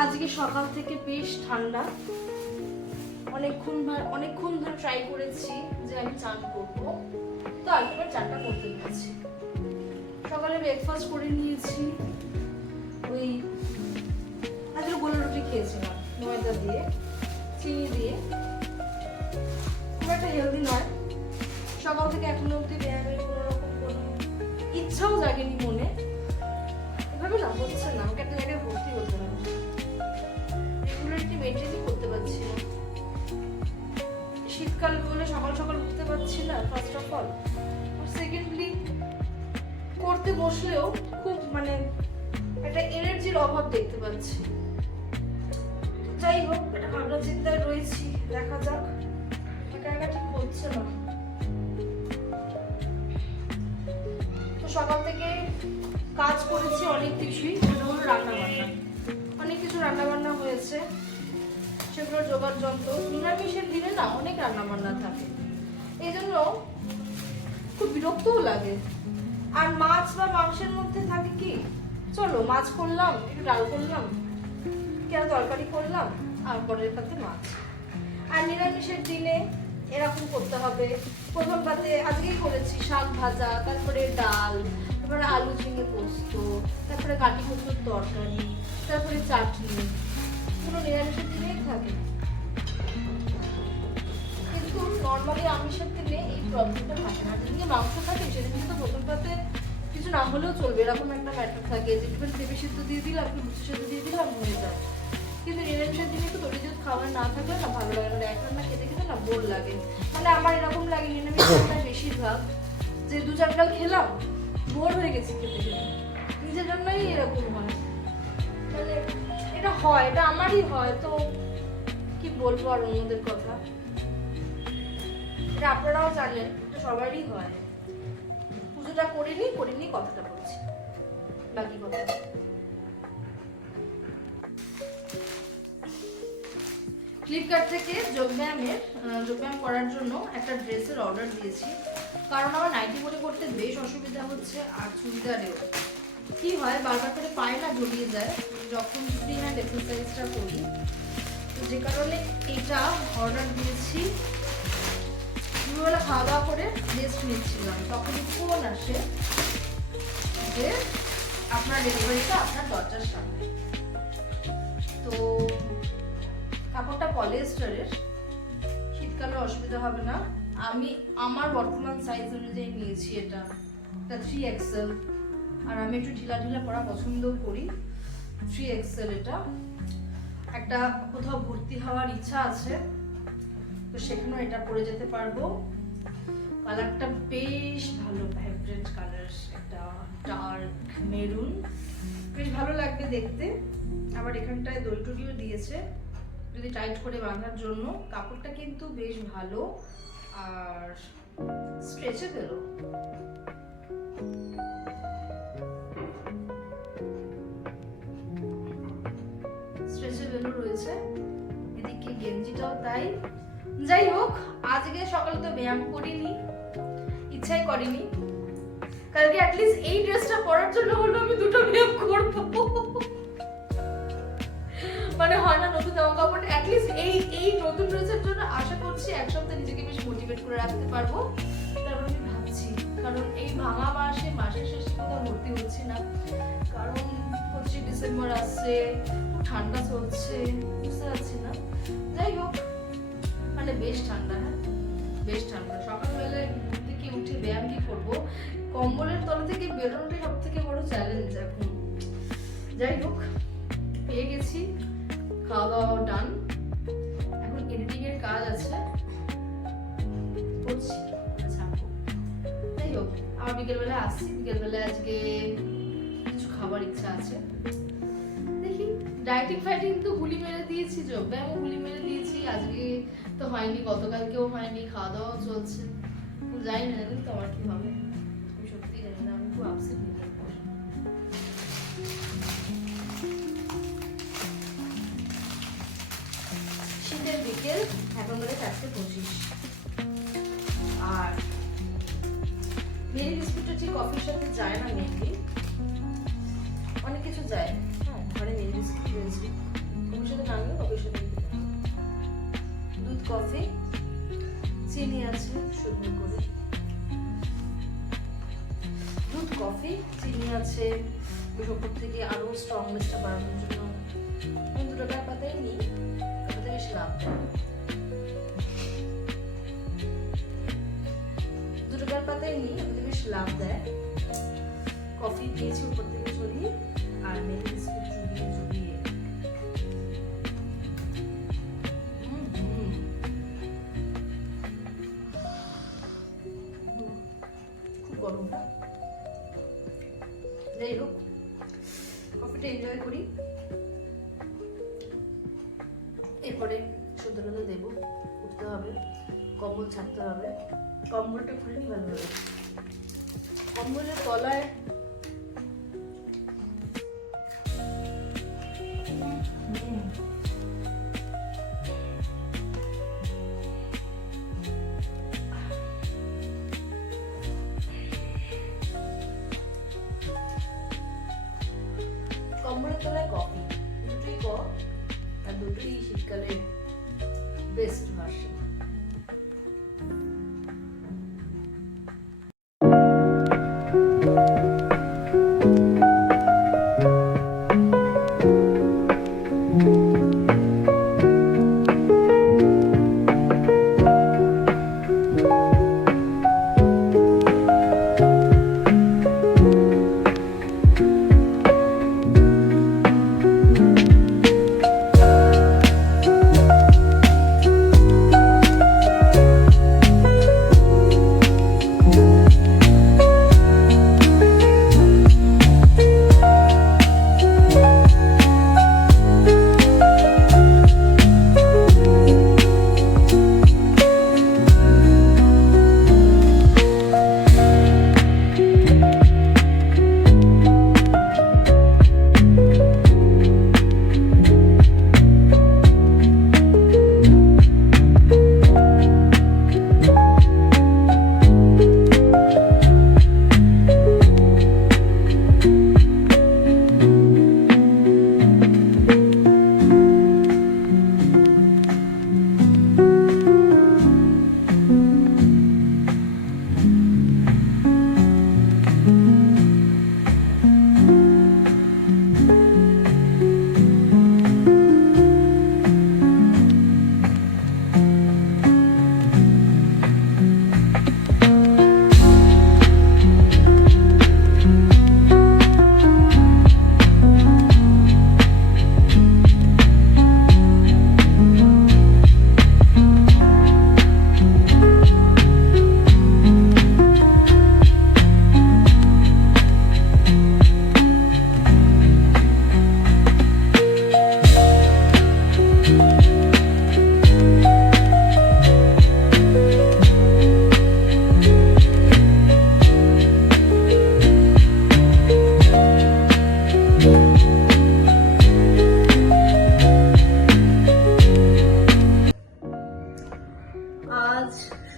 আজকে সকাল থেকে বেশ ঠান্ডা। অনেকক্ষণ ধরে ট্রাই করেছি যে আমি চান করবো, তো আলটিমেট চানটা করতে পেরেছি। সকালে ব্রেকফাস্ট করে নিয়েছি, ওই আজকে গোলা রুটি খেয়েছিলাম ময়দা দিয়ে, চিনি দিয়ে। খুব একটা হেলদি নয়। সকাল থেকে এখনো অব্দি ব্যায়ামের কোনো রকম কোনো ইচ্ছাও জাগেনি মনে। এভাবে না হচ্ছে না, আমাকে একটা জায়গায় ভর্তি হতে হবে। রেগুলারিটি মেনটেনই করতে পারছি না। শীতকাল বলে সকাল সকাল উঠতে পারছি না ফার্স্ট অফ অল, আর সেকেন্ডলি করতে বসলেও খুব একটা এনার্জির অভাব দেখতে পাচ্ছি। যাই হোক, এটা ভাবনা চিন্তায় রয়েছি, দেখা যাক। একা একা ঠিক হচ্ছে না। তো সকাল থেকে কাজ করেছি অনেক কিছুই, সেটা হলো রান্না বান্না। অনেক কিছু রান্না বান্না হয়েছে, সেগুলো জোগাড় যন্ত্র। নিরামিষের দিনে না অনেক রান্না বান্না থাকে, এই জন্য খুব বিরক্তও লাগে। আর মাছ বা মাংসের মধ্যে থাকে কি, চলো মাছ করলাম, একটু ডাল করলাম, কেন তরকারি করলাম, আর পরের পাতে মাছ। আর নিরামিষের দিনে এরকম করতে হবে। প্রথম পাতে আজকেই করেছি শাক ভাজা, তারপরে ডাল, তারপরে আলু ঝিঙে পোস্ত, তারপরে কাটি কুচুর তরকারি, তারপরে চাটনি। পুরো নিরামিষের দিনেই থাকে। কিন্তু নর্মালি আমিষের দিনে এই প্রবলেমটা থাকে না। যেদিকে মাংস থাকে সেদিন কিন্তু প্রথম পাতে কিছু না হলেও চলবে, এরকম একটা ম্যাটার থাকে যে একটু পেঁপে সিদ্ধ দিয়ে দিলাম, একটু লুচি সিদ্ধ দিয়ে দিলাম, হয়ে যায়। কিন্তু নিরামিষের দিনে একটু তরিজাত খাবার না থাকলে না ভালো লাগে না। এক রান্না খেতে খেতে না বোর লাগে। আমার এরকম লাগে নিরামিষ রান্না বেশিরভাগ, যে 2-4 গাল খেলাম, বোর হয়ে গেছি খেতে খেতে। নিজের রান্নাই এরকম হয়, এটা হয়, এটা আমারই হয়। তো কি বলবো আর অন্যদের কথা, এটা আপনারাও জানেন, এটা সবারই হয়। পুজোটা করিনি কথাটা বলছি, বাকি কথা। ফ্লিপকার্ট থেকে যোগব্যায়াম করার জন্য একটা ড্রেসের অর্ডার দিয়েছি, কারণ আমার নাইটি পরে করতে বেশ অসুবিধা হচ্ছে। আর চুড়িদারেও কি হয়, বারবার করে পায়ে না ঝুলিয়ে যায় যখন ফ্রি হ্যান্ড এক্সারসাইজটা করি। তো যে কারণে এটা অর্ডার দিয়েছি। দুপুরবেলা খাওয়া দাওয়া করে রেস্ট নিচ্ছিলাম, তখন ফোন আসে যে আপনার ডেলিভারিটা আপনার দরজার সামনে। তো কাপড়টা পলিয়েস্টারের, শীতকালে অসুবিধা হবে না। আমি আমার বর্তমান সাইজ অনুযায়ী নিয়েছি এটা 3XL, আর আমি একটু ঢিলা ঢিলা পরা পছন্দও করি। 3XL এটা। একটা কোথাও ভর্তি হওয়ার ইচ্ছা আছে, তো সেখানেও এটা পরে যেতে পারবো। কালারটা বেশ ভালো, ভাইব্রেন্ট কালার, একটা ডার্ক মেরুন, বেশ ভালো লাগবে দেখতে। আবার এখানটায় দড়ি টড়িও দিয়েছে যদি টাইট করে বাঁধার জন্য। কাপড়টা কিন্তু বেশ ভালো আর স্ট্রেচেবলও। রয়েছে, এদিকে গেঞ্জিটাও তাই। যাই হোক, আজকে সকালে তো ব্যায়াম করিনি, ইচ্ছাই করিনি। কালকে অ্যাটলিস্ট এই ড্রেসটা পরার জন্য হলো আমি 2টা ব্যায়াম করব। হয় না নতুন জামা কাপড়, অ্যাটলিস্ট এই নতুন ড্রেসের জন্য আশা করছি এক সপ্তাহ নিজেকে বেশ মোটিভেট করে রাখতে পারবো। তারপর আমি ভাবছি, কারণ এই ভাঙা মাসের শেষে কোথাও ভর্তি হচ্ছি না, কারণ 25 ডিসেম্বর আসছে, ঠান্ডা চলছে, বুঝতে পারছি না। যাই হোক, বেশ ঠান্ডা, হ্যাঁ বেশ ঠান্ডা। সকালবেলায় ঘুম থেকে উঠে ব্যায়াম কি করবো, কম্বলের তলা থেকে বেরোনোটাই সব থেকে বড় চ্যালেঞ্জ এখন। যাই হোক, পেয়ে গেছি, খাওয়া দাওয়া ডান। এখন এডিটিং এর কাজ আছে, করছি। আচ্ছা, যাই হোক, আমার বিকেলবেলা আসছি। বিকেলবেলায় আজকে কিছু খাবার ইচ্ছা আছে, দেখি। ডায়েটিং ফাইটিং তো গুলি মেরে দিয়েছি, যোগব্যায়ামও গুলি মেরে দিয়েছি। আজকে তো হয়নি, গতকালকেও হয়নি, খাওয়া দাওয়াও চলছে। জানি না তো আমার কি হবে, আমি সত্যি জানি না। আমি খুব আপসেট নিজের উপর। শীতের বিকেল, এখন বলে 4:25। আর মেরি বিস্কুটটা ঠিক কফির সাথে যায় না, মেনলি অনেক কিছু যায়। হ্যাঁ, ঘরে মেরি বিস্কুট রয়েছে, সাথে না নিয়ে কফির সাথে দুধ কফি, চিনি আছে সুন্দর করে, দুধ কফি চিনি আছে ওপর থেকে আরো স্ট্রংনেসটা বাড়ানোর জন্য। আমি 2 টাকার পাতায় নিই, ওটাতে বেশ লাভ দেয়। 2 টাকার পাতায় নিই, ওটাতে বেশ লাভ দেয়। কফি দিয়েছি উপর থেকে ছড়িয়ে, আর মেরি বিস্কুট চুবিয়ে চুবিয়ে। খুব গরম, যাই হোক কফিটা এনজয় করি। এরপরে সদ্য দেবো, উঠতে হবে, কম্বল ছাড়তে হবে। কম্বলটা খুলে নি ভালোভাবে, কম্বলের তলায় কম্বলের তলায় কফি, দুটোই কফ আর দুটোই শীতকালের বেস্ট ভার্সন।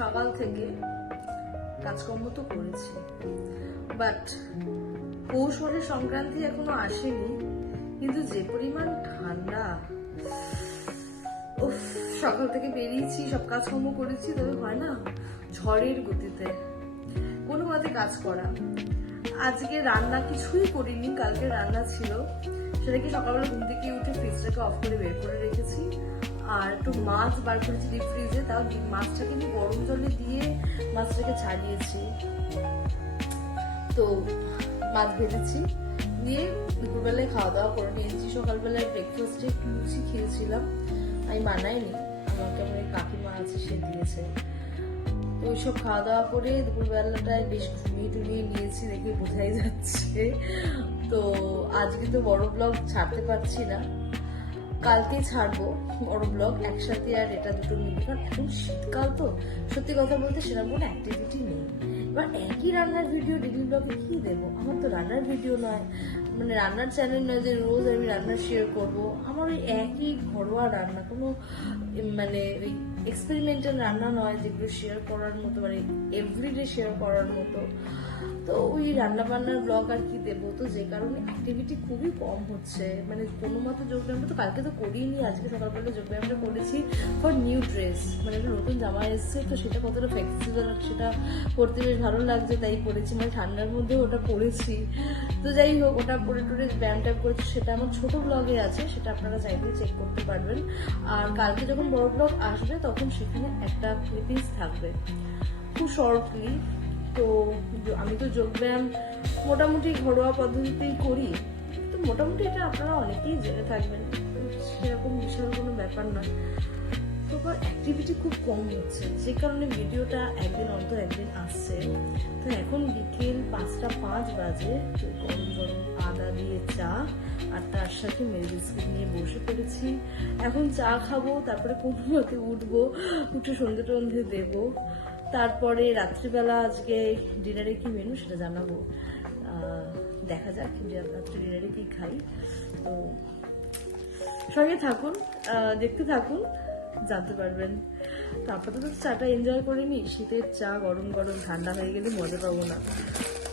সকাল থেকে কাজকর্ম তো করেছি, বাট পৌষ মাসের সংক্রান্তি এখনো আসেনি, কিন্তু যে পরিমাণ ঠান্ডা, সকাল থেকে বেরিয়েছি, সব কাজকর্ম করেছি, তবে হয় না ঝড়ের গতিতে কোনো মতে কাজ করা। আজকে রান্না কিছুই করিনি, কালকে রান্না ছিল, সেটাকে সকালবেলা ঘুম থেকে উঠে ফ্রিজটাকে অফ করে বের করে রেখেছি। আর একটু মাছ বার করেছি ডিপ ফ্রিজে, তাও মাছটাকে আমি গরম জলে দিয়ে মাছটাকে ছাড়িয়েছি, তো মাছ ভেজেছি, দিয়ে দুপুরবেলায় খাওয়া দাওয়া করে নিয়েছি। সকালবেলায় ব্রেকফাস্টে একটু লুচি খেয়েছিলাম, আমি বানাইনি, আমাকে আমার কাকিমা আছে সে দিয়েছে। তো ওইসব খাওয়া দাওয়া করে দুপুরবেলাটায় বেশ ঘুমিয়ে নিয়েছি, দেখে বোঝাই যাচ্ছে। তো আজকে তো বড় ব্লগ ছাড়তে পারছি না, কালকে ছাড়বো বড় ব্লগ একসাথে, আর এটা দুটো মিলি, কারণ এখন শীতকাল তো সত্যি কথা বলতে সেরকম কোনো অ্যাক্টিভিটি নেই। এবার একই রান্নার ভিডিও ডেইলি ব্লগে কি দেবো? আমার তো রান্নার ভিডিও নয়, মানে রান্নার চ্যানেল নয় যে রোজ আমি রান্না শেয়ার করবো। আমার ওই একই ঘরোয়া রান্না, কোনো মানে ওই এক্সপেরিমেন্টাল রান্না নয় যেগুলো শেয়ার করার মতো, মানে এভরিডে শেয়ার করার মতো। তো ওই রান্নাবান্নার ব্লগ আর কি দেবো, তো যে কারণে অ্যাক্টিভিটি খুবই কম হচ্ছে। মানে কোনো মতো যোগব্যায়ামটা তো কালকে তো করিনি, আজকে সকালবেলা যোগব্যায়ামটা করেছি ফর নিউ ড্রেস, মানে একটা নতুন জামা এসছে, তো সেটা কতটা ফ্লেক্সিবল সেটা পরতে বেশ ভালো লাগছে তাই করেছি, মানে ঠান্ডার মধ্যে ওটা পরেছি। তো যাই হোক, ওটা পরে টরে ব্যায়াম ট্যাম করেছি, সেটা আমার ছোট ব্লগে আছে, সেটা আপনারা চাইলে চেক করতে পারবেন। আর কালকে যখন বড় ব্লগ আসবে তখন সেখানে একটা ক্লিপিংস থাকবে খুব শর্টলি। তো আমি তো যোগব্যায়াম মোটামুটি ঘরোয়া পদ্ধতিতেই করি, তো মোটামুটি এটা আপনারা অনেকেই জেনে থাকবেন, সেরকম বিশাল কোনো ব্যাপার না। তো অ্যাক্টিভিটি খুব কম হচ্ছে, যে কারণে ভিডিওটা একদিন অন্তর একদিন আসছে। তো এখন বিকেল 5:05 বাজে, তো গরম গরম আদা দিয়ে চা আর তার সাথে মেরি বিস্কুট নিয়ে বসে পড়েছি। এখন চা খাবো, তারপরে কোনো মতে উঠবো, উঠে সন্ধে টন্ধে দেবো, তারপরে রাত্রিবেলা আজকে ডিনারে কি মেনু সেটা জানাবো, দেখা যাক রাত্রে ডিনারে কি খাই। তো সঙ্গে থাকুন, দেখতে থাকুন, জানতে পারবেন। তো আপাতত চাটা এনজয় করে নি, শীতের চা গরম গরম, ঠান্ডা হয়ে গেলে মজা পাবো না।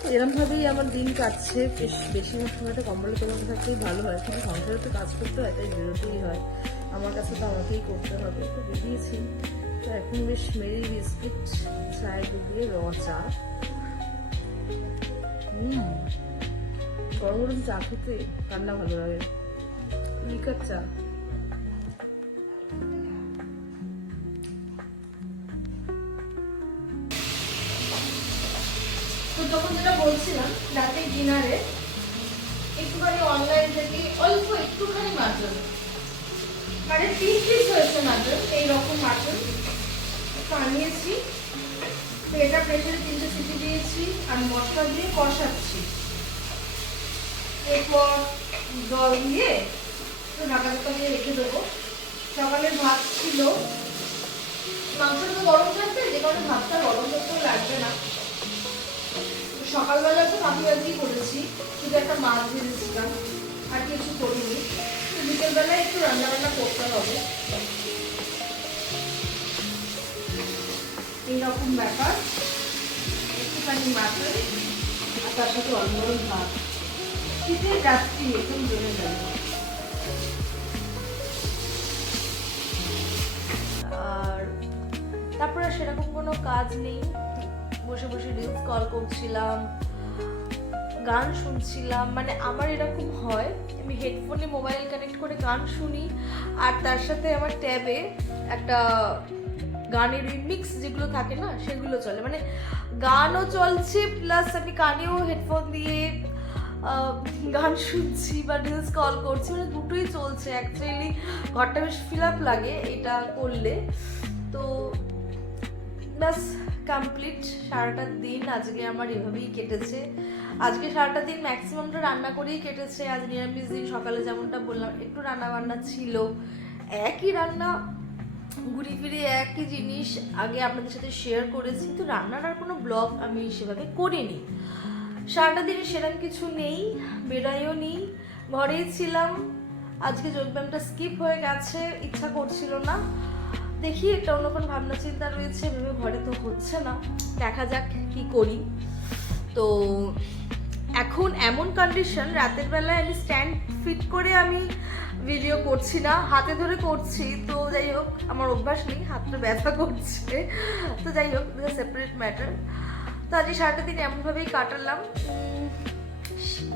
তো এরমভাবেই আমার দিন কাটছে, বেশিরভাগ সময়টা কম্বলে তোমাকে থাকতেই ভালো হয়, কিন্তু সংসারে তো কাজ করতে হয়, তাই বেরোতেই হয়, আমার কাছে তো আমাকেই করতে হবে। তো বেরিয়েছি, তো এখন বেশ মেরি বিস্কিট চায় দিয়ে র চা, গরম গরম চা খেতে ঠান্ডা ভালো লাগে, লিকার চা। তো যখন যেটা বলছিলাম, রাতে ডিনারে একটুখানি অনলাইন থেকে অল্প একটুখানি মাটন, মানে 3 পিস হয়েছে মাটন, এইরকম মাটন আনিয়েছি। তো এটা প্রেসারে 3টে সিটি দিয়েছি আর মশলা দিয়ে কষাচ্ছি, এরপর জল দিয়ে তো ঢাকা দিয়ে রেখে দেবো। সকালের ভাত ছিল, মাংসটা তো গরম থাকবে, যে কারণে ভাতটা গরম করতেও লাগবে না। সকালবেলা তো কাঁচি করেছি, শুধু একটা মাছ ভেজেছিলাম, আর কিছু করিনি। তো বিকেলবেলায় একটু রান্নাবান্না করতে হবে, এইরকম ব্যাপার। একটুখানি মাটন আর তার সাথে অল্প ভাত, শীতের রাত্রি একদম জমে যাবে। আর তারপরে সেরকম কোনো কাজ নেই, বসে বসে রিলস কল করছিলাম, গান শুনছিলাম। মানে আমার এরকম হয়, আমি হেডফোনে মোবাইল কানেক্ট করে গান শুনি, আর তার সাথে আমার ট্যাবে একটা গানের রিমিক্স যেগুলো থাকে না সেগুলো চলে, মানে গানও চলছে প্লাস আমি কানেও হেডফোন দিয়ে গান শুনছি বা রিলস কল করছি, মানে দুটোই চলছে। অ্যাকচুয়ালি ঘরটা বেশ ফিল আপ লাগে এটা করলে। তো ব্যাস কমপ্লিট, সারাটা দিন আজকে আমার এভাবেই কেটেছে। আজকে সারাটা দিন ম্যাক্সিমামটা রান্না করেই কেটেছে। আজ নিরামিষ দিন, সকালে যেমনটা বললাম একটু রান্না বান্না ছিল, একই রান্না ঘুরি ফিরে একই জিনিস আগে আপনাদের সাথে শেয়ার করেছি। তো রান্নার আর কোনো ব্লগ আমি সেভাবে করিনি, সারাটা দিনে সেরকম কিছু নেই, বেরোয়ও নি, ঘরেই ছিলাম। আজকে যোগব্যায়ামটা স্কিপ হয়ে গেছে, ইচ্ছা করছিল না, দেখি একটা অন্য কোনো ভাবনা চিন্তা রয়েছে, ভেবে ঘরে তো হচ্ছে না, দেখা যাক কি করি। তো এখন এমন কন্ডিশন, রাতের বেলায় আমি স্ট্যান্ড ফিট করে আমি ভিডিও করছি না, হাতে ধরে করছি। তো যাই হোক, আমার অভ্যাস নেই, হাতটা ব্যথা করছে। তো যাই হোক, সেপারেট ম্যাটার। তো আজকে সারাটা দিন এমনভাবেই কাটালাম,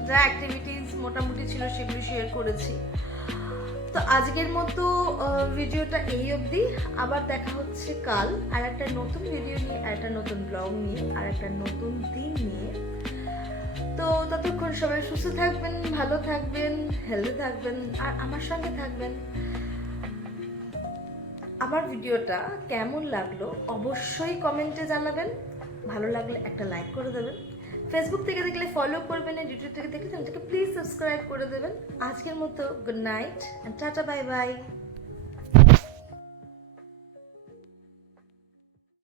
যা অ্যাক্টিভিটিস মোটামুটি ছিল সেগুলি শেয়ার করেছি। তো আজকের মতো ভিডিওটা এই অবধি, আবার দেখা হচ্ছে কাল আর একটা নতুন ভিডিও নিয়ে, আর একটা নতুন ব্লগ নিয়ে, আর একটা নতুন দিন নিয়ে। তো ততক্ষণ সবাই সুস্থ থাকবেন, ভালো থাকবেন, হেলদি থাকবেন, আর আমার সঙ্গে থাকবেন। আমার ভিডিওটা কেমন লাগলো অবশ্যই কমেন্টে জানাবেন, ভালো লাগলে একটা লাইক করে দেবেন, ফেসবুক থেকে দেখলে ফলো করবেন, আর ইউটিউব থেকে দেখলে চ্যানেলটাকে প্লিজ সাবস্ক্রাইব করে দেবেন। আজকের মতো good night, tata, bye bye.